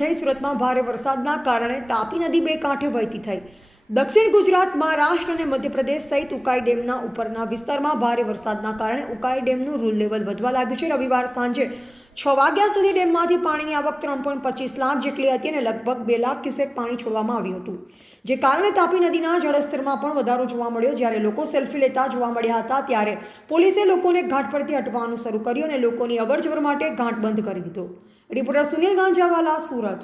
થઈ સુરતમાં ભારે વરસાદના કારણે તાપી નદી બે કાંઠે વહેતી થઈ। દક્ષિણ ગુજરાત, મહારાષ્ટ્ર અને મધ્યપ્રદેશ સહિત ઉકાઈ ડેમના ઉપરના વિસ્તારમાં ભારે વરસાદના કારણે ઉકાઈ ડેમનું રૂલ લેવલ વધવા લાગ્યું છે। રવિવાર સાંજે 6 વાગ્યા સુધી ડેમમાંથી પાણીની આવક 3.25 લાખ જેટલી હતી અને લગભગ 2 લાખ ક્યુસેક પાણી છોડવામાં આવ્યું હતું, જે કારણે તાપી નદીના જળસ્તરમાં પણ વધારો જોવા મળ્યો। જ્યારે લોકો સેલ્ફી લેતા જોવા મળ્યા હતા ત્યારે પોલીસે લોકોને ઘાટ પરથી હટવાનું શરૂ કર્યું અને લોકોની અવરજવર માટે ઘાટ બંધ કરી દીધો। રિપોર્ટર સુનિલ ગાંજાવાલા, સુરત।